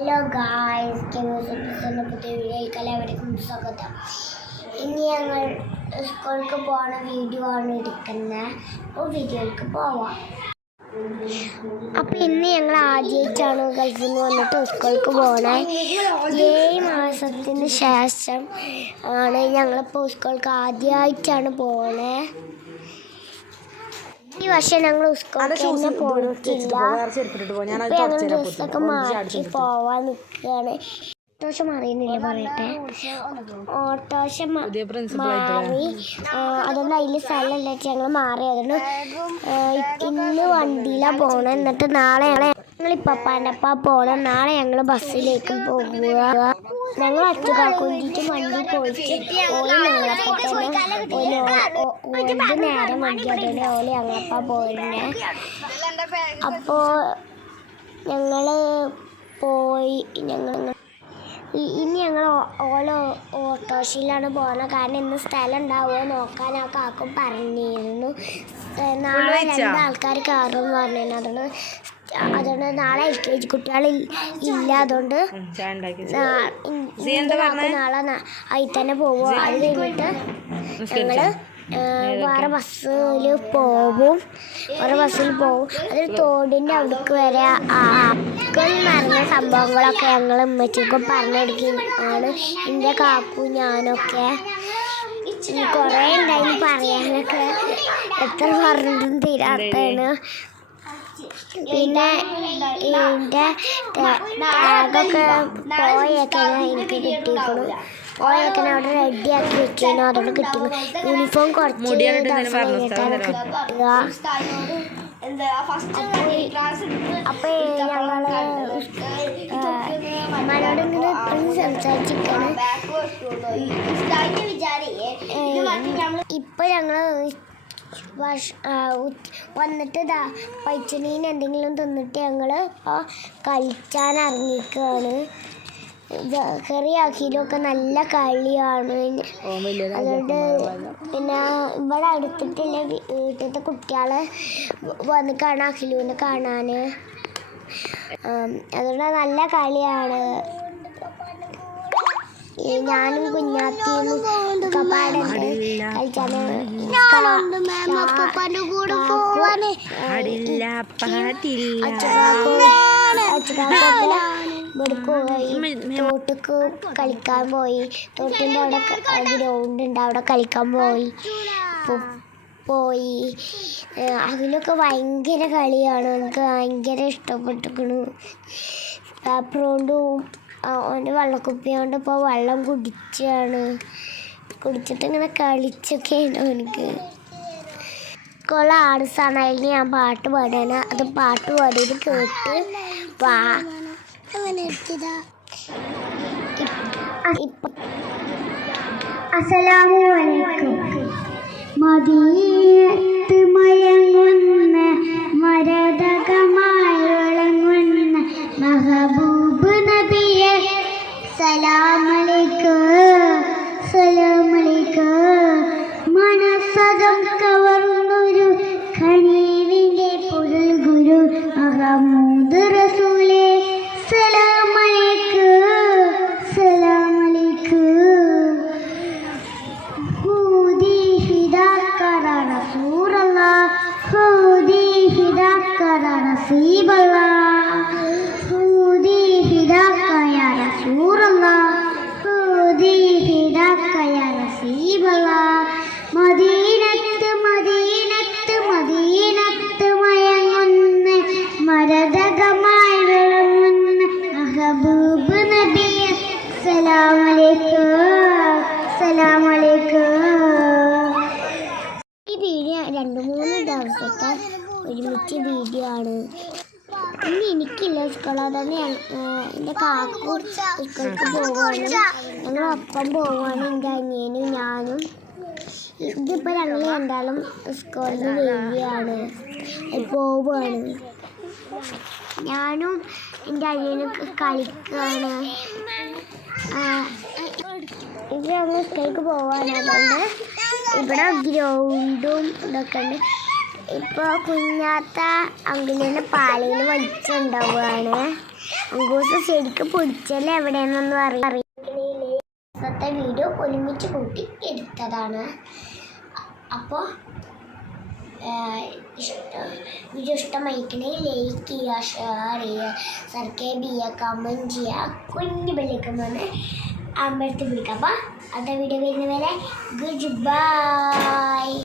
Hello guys, പുതിയ വീഡിയോയിലേക്ക് എല്ലാവർക്കും സ്വാഗതം. ഇനി ഞങ്ങൾ സ്കൂൾക്ക് പോണ വീഡിയോ ആണ് എടുക്കുന്നത്. അപ്പോൾ വീഡിയോയിലേക്ക് പോവാം. അപ്പോൾ ഇന്ന് ഞങ്ങൾ ആദ്യമായിട്ടാണ് ഗൾഫിൽ നിന്ന് വന്നിട്ട് സ്കൂൾക്ക് പോകണേ. 7 മാസത്തിന് ശേഷം ആണ് ഞങ്ങളിപ്പോൾ സ്കൂൾക്ക് ആദ്യമായിട്ടാണ് പോകണേ. ഈ വർഷം ഞങ്ങൾ സ്കൂളിൽ പോയിട്ടില്ല. ഞങ്ങൾ ഡ്രസ്സൊക്കെ മാറ്റി പോവാൻ നിൽക്കുകയാണ്. ഓട്ടോഷ മാറിയെന്നില്ല പറയട്ടെ. ഓട്ടോഷ മാറി, അതുകൊണ്ട് അതിൽ സ്ഥലമില്ല. ഞങ്ങൾ മാറി. അതുകൊണ്ട് ഇന്ന് വണ്ടിയിലാണ് പോകണം. എന്നിട്ട് നാളെ ഞങ്ങൾ ഇപ്പാൻ്റെ ഒപ്പം പോകണം. നാളെ ഞങ്ങൾ ബസ്സിലേക്ക് പോകുക. ഞങ്ങൾ അച്ചുകാക്കുണ്ടിട്ട് വണ്ടി പോയിട്ട് ഓല് ഞങ്ങളപ്പം തന്നെ ഓല് നേരം വണ്ടി അതുകൊണ്ട് ഓല് ഞങ്ങളപ്പം പോയിരുന്നേ. അപ്പോൾ ഞങ്ങൾ പോയി. ഇനി ഞങ്ങൾ ഓട്ടോറിക്ഷയിലാണ് പോകുന്നത്. കാരണം ഇന്ന് സ്ഥലം ഉണ്ടാവുമോ നോക്കാൻ ആ കാക്കും പറഞ്ഞിരുന്നു. നാളെ 2 ആൾക്കാർ കയറുമെന്ന് പറഞ്ഞിരുന്നു. അതുകൊണ്ട് നാളെ LKG കുട്ടികൾ ഇല്ല. അതുകൊണ്ട് നാളെ അതിൽ തന്നെ പോവുക. അത് കഴിഞ്ഞിട്ട് ഞങ്ങൾ വേറെ ബസ്സിൽ പോകും. അതിൽ തോടിൻ്റെ അവിടേക്ക് വരെ നടന്ന സംഭവങ്ങളൊക്കെ ഞങ്ങൾ ഉമ്മച്ചിക്കും പറഞ്ഞു കൊടുക്കുകയാണ്. എൻ്റെ കാക്കു ഞാനൊക്കെ കുറേ ഉണ്ടായിരുന്നു പറയാനൊക്കെ. എത്ര പറഞ്ഞിട്ടും തീരാത്തതാണ്. പിന്നെ ഇതിൻ്റെ ടാഗൊക്കെ പോയൊക്കെ എനിക്ക് കിട്ടിയിരിക്കണം. പോയൊക്കെ അവിടെ റെഡിയാക്കി വെച്ചിരുന്നു. അതുകൊണ്ട് കിട്ടുന്നു. യൂണിഫോം കുറച്ച് ദിവസം കഴിഞ്ഞിട്ടാണ് കിട്ടുക. അപ്പോൾ ഞങ്ങൾ മലയോട് ഇങ്ങനെ സംസാരിച്ചിരിക്കുകയാണ്. ഇപ്പോൾ ഞങ്ങൾ വന്നിട്ട് പൈച്ചനീന് എന്തെങ്കിലും തിന്നിട്ട് ഞങ്ങൾ കളിക്കാൻ ഇറങ്ങിക്കുകയാണ്. ചെറിയാക്കിയിലൊക്കെ നല്ല കളിയാണ്. അതുകൊണ്ട് പിന്നെ ഇവിടെ അടുത്തിട്ടുള്ള വീട്ടിലത്തെ കുട്ടികൾ വന്ന് കാണാൻ അഖിലുവിനെ കാണാൻ. അതുകൊണ്ട് നല്ല കളിയാണ്. ഞാനും കുഞ്ഞാത്തിയും ഒക്കെ പാടുണ്ട് കളിക്കാൻ. തോട്ടിക്ക് കളിക്കാൻ പോയി. തോട്ടിൻ്റെ അവിടെ ഗ്രൗണ്ട് ഉണ്ട്, അവിടെ കളിക്കാൻ പോയി. അതിലൊക്കെ ഭയങ്കര കളിയാണ്. എനിക്ക് ഭയങ്കര ഇഷ്ടപ്പെട്ടിരിക്കണു. പേപ്പർ കൊണ്ടും അവൻ്റെ വെള്ളക്കുപ്പി കൊണ്ട് ഇപ്പോൾ വെള്ളം കുടിച്ചിട്ട് ഇങ്ങനെ കളിച്ചൊക്കെയാണ് എനിക്ക്. സ്കൂളിൽ ആർട്സാണ്. അതിൽ ഞാൻ പാട്ട് പാടാണ്. അത് പാട്ട് പാടിയത് കേട്ട് അസ്സലാമു അലൈക്കും. മദീനത്ത് മയങ്ങുന്ന മരതകമായി വിളങ്ങുന്ന മെഹബൂബ് നബിയെ സലാമലൈക്കും. മനസ്സകം കവർന്നൊരു ഖനീവിൻ്റെ പൊരുൾ ഗുരു മഹമൂദ് റസൂലേ സലാമലൈക്കും. ഹൂദി ഹിദാക്കറ റസൂലല്ലാഹ്, ഹൂദി ഹിദാക്കറ നസീബല്ലാഹ്, ഹൂദി ഹിദാക്ക യാ റസൂലല്ലാഹ്, ഹൂദി ഹിദാക്ക യാ നസീബല്ലാഹ്. മദീനത്ത് മയങ്ങുന്ന മരതകമായി വിളങ്ങുന്ന മെഹബൂബ് നബിയെ സലാമലൈക്കും. ഈ വീഡിയോ 2-3 ദിവസത്തെ ഒരുമിച്ച് വീഡിയോ ആണ്. ഇന്ന് എനിക്കില്ല സ്കൂൾ. അതുകൊണ്ട് എൻ്റെ കാക്കു സ്കൂൾക്ക് പോവുകയാണ്. ഞങ്ങളൊപ്പം പോവുകയാണ്. എൻ്റെ അനിയനും ഞാനും. ഇതിപ്പോൾ ഞങ്ങൾ രണ്ടാളും സ്കൂളിൽ വരികയാണ്, പോവുകയാണ്. ഞാനും എൻ്റെ അനിയനും കളിക്കുകയാണ്. ഇത് ഞങ്ങൾ സ്കൂൾക്ക് പോവാണ്. അതുകൊണ്ട് ഇവിടെ ഗ്രൗണ്ടും ഇതൊക്കെ ഉണ്ട്. ഇപ്പോൾ കുഞ്ഞാത്ത അങ്കിളിനെ പാലയിൽ വലിച്ചുണ്ടാവുകയാണ്. അങ്കൂസ് ശരിക്കും പിടിച്ചല്ലേ എവിടെയെന്നൊന്നും അറിയില്ല. ഇന്നത്തെ വീഡിയോ ഒരുമിച്ച് കൂട്ടി എടുത്തതാണ്. അപ്പോൾ വീഡിയോ ഇഷ്ടമായിരിക്കണമെങ്കിൽ ലൈക്ക് ചെയ്യുക, ഷെയർ ചെയ്യുക, സബ്സ്ക്രൈബ് ചെയ്യുക, കമൻറ്റ് ചെയ്യുക, കുഞ്ഞു ബെല്ലൈക്കൺ അമ്പലത്തിൽ പിടിക്കുക. അപ്പോൾ അടുത്ത വീഡിയോ വരുന്നവരെ ഗുഡ് ബൈ.